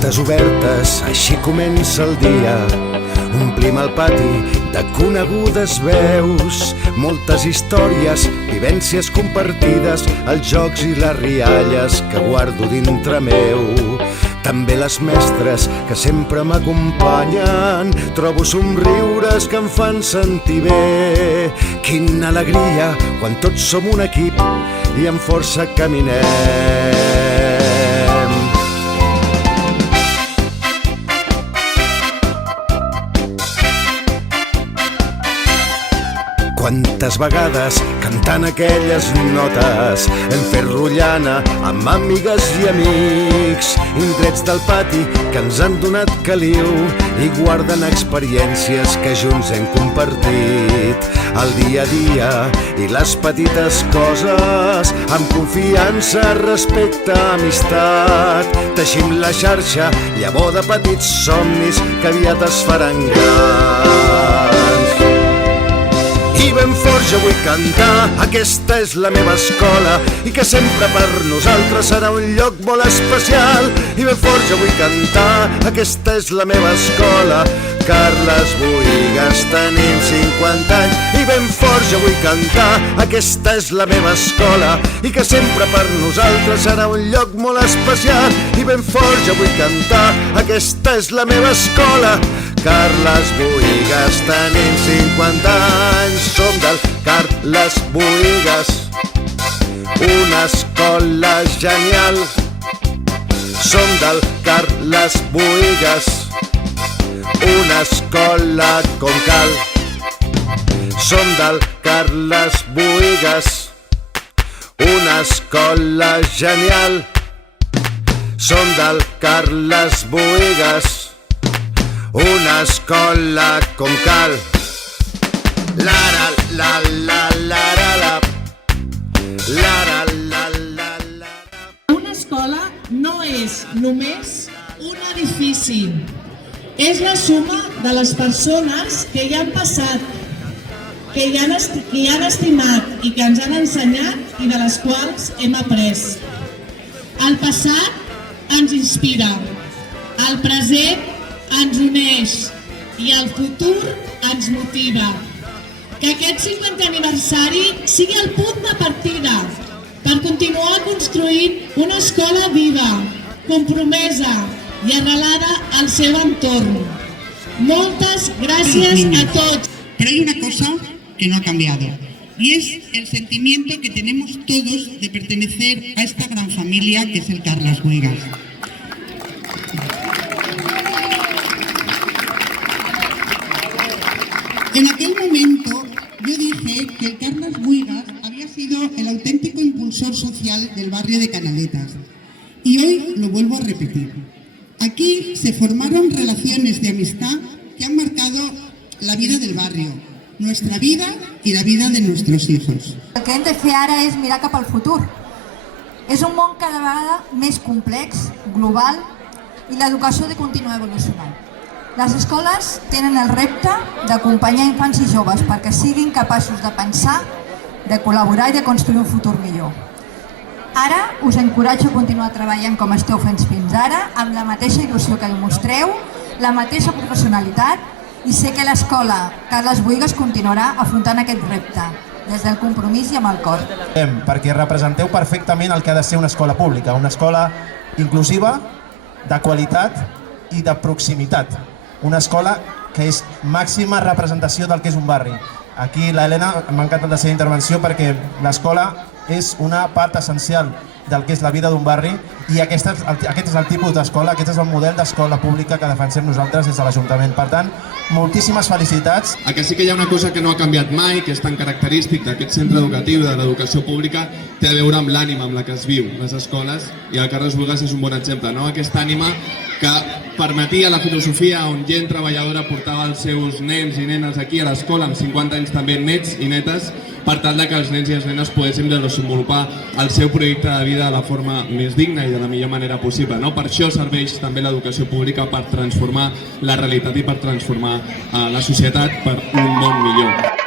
Portes obertes, així comença el dia. Omplim el pati de conegudes veus, moltes històries, vivències compartides, els jocs i les rialles que guardo dintre meu. També les mestres que sempre m'acompanyen, trobo somriures que em fan sentir bé. Quina alegria quan tots som un equip i amb força caminem. Quantes vegades, cantant aquelles notes, hem fet rotllana amb amigues i amics, indrets del pati que ens han donat caliu i guarden experiències que junts hem compartit. El dia a dia i les petites coses, amb confiança, respecte, amistat, teixim la xarxa, llavor de petits somnis que aviat es faran grans. I ben fort jo vull cantar, aquesta és la meva escola i que sempre per nosaltres serà un lloc molt especial. I ben fort jo vull cantar, aquesta és la meva escola, Carles Buïgas, tenim 50 anys. I ben fort jo vull cantar, aquesta és la meva escola i que sempre per nosaltres serà un lloc molt especial. I ben fort jo vull cantar, aquesta és la meva escola, Carles Buïgas, tenim 50 anys. Som del Carles Buïgas, una escola genial. Som del Carles Buïgas, una escola com cal. Som del Carles Buïgas, una escola genial. Som del Carles Buïgas, una escola com cal. La la la la la la la la la la la. Una escola no és només un edifici, és la suma de les persones que hi han passat, que hi han estimat i que ens han ensenyat i de les quals hem après. El passat ens inspira, el present ens uneix i el futur ens motiva. Que aquest 50è aniversari sigui el punt de partida per continuar construint una escola viva, compromesa i arrelada al seu entorn. Moltes gràcies a tots. Pero hay una cosa que no ha cambiado y es el sentimiento que tenemos todos de pertenecer a esta gran familia que es el Carles Buïgas. En aquel momento yo dije que el Carles Buïgas había sido el auténtico impulsor social del barrio de Canaletas y hoy lo vuelvo a repetir. Aquí se formaron relaciones de amistad que han marcado la vida del barrio, nuestra vida y la vida de nuestros hijos. El que hem de fer ara és mirar cap al futur. És un món cada vegada més complex, global, i l'educació ha de continuar evolucionant. Les escoles tenen el repte d'acompanyar infants i joves perquè siguin capaços de pensar, de col·laborar i de construir un futur millor. Ara us encoratjo a continuar treballant com esteu fent fins ara, amb la mateixa il·lusió que demostreu, la mateixa professionalitat, i sé que l'escola Carles Buïgas continuarà afrontant aquest repte, des del compromís i amb el cor. Perquè representeu perfectament el que ha de ser una escola pública, una escola inclusiva, de qualitat i de proximitat. Una escola que és màxima representació del que és un barri. Aquí l'Helena m'ha encantat la seva intervenció perquè l'escola és una part essencial del que és la vida d'un barri i aquest és el tipus d'escola, aquest és el model d'escola pública que defensem nosaltres des de l'Ajuntament. Per tant, moltíssimes felicitats. El que sí que hi ha una cosa que no ha canviat mai, que és tan característic d'aquest centre educatiu de l'educació pública, té a veure amb l'ànima amb la que es viu les escoles, i el Carles Buïgas és un bon exemple, no? Aquesta ànima que permetia la filosofia on gent treballadora portava els seus nens i nenes aquí a l'escola amb 50 anys també nets i netes per tal que els nens i les nenes poguessin desenvolupar el seu projecte de vida de la forma més digna i de la millor manera possible. Per això serveix també l'educació pública, per transformar la realitat i per transformar la societat per un món millor.